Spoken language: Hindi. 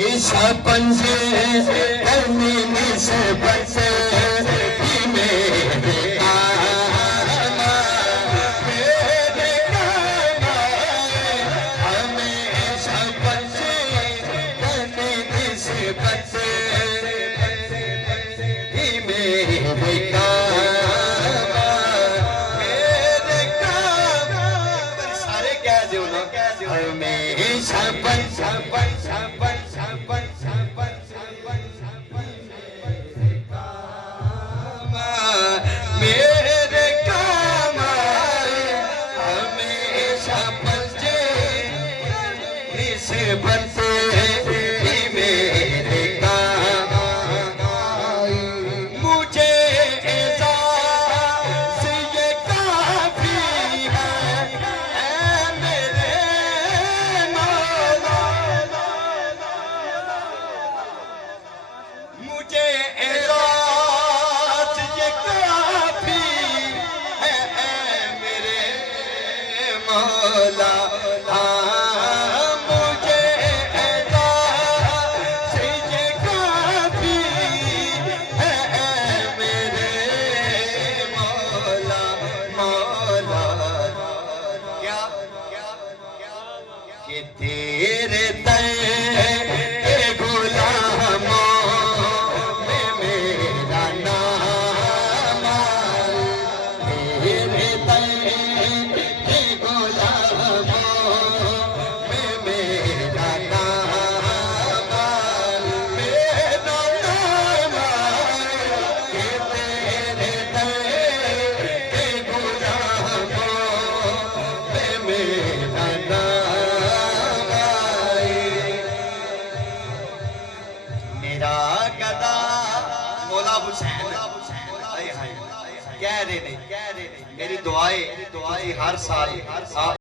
पंजे करने निस्बत से ही मेरे काम मेरे काम हमेशा पंजे करने निस्बत से ही मेरे काम सारे कह दो ना हमेशा पंजा मेरे काम हमेशा पंजे निस्बत से ही मेरे काम मुझे एजाज़ ये काफी है ऐ मेरे मौला मुझे एजाज़ ये काफी है ऐ मेरे मौला मुझे एजाज़ ये काफी है ऐ मेरे मौला मौला क्या कि तेरे दर के गुलामों में मेरा नाम तेरे दर के गुलामों में मेरा नाम मेरा नाम कि तेरे दर के गुलामों में मेरा नाम मेरा गदा मौला हुसैन कह रहे नहीं मेरी दुआएं हर साल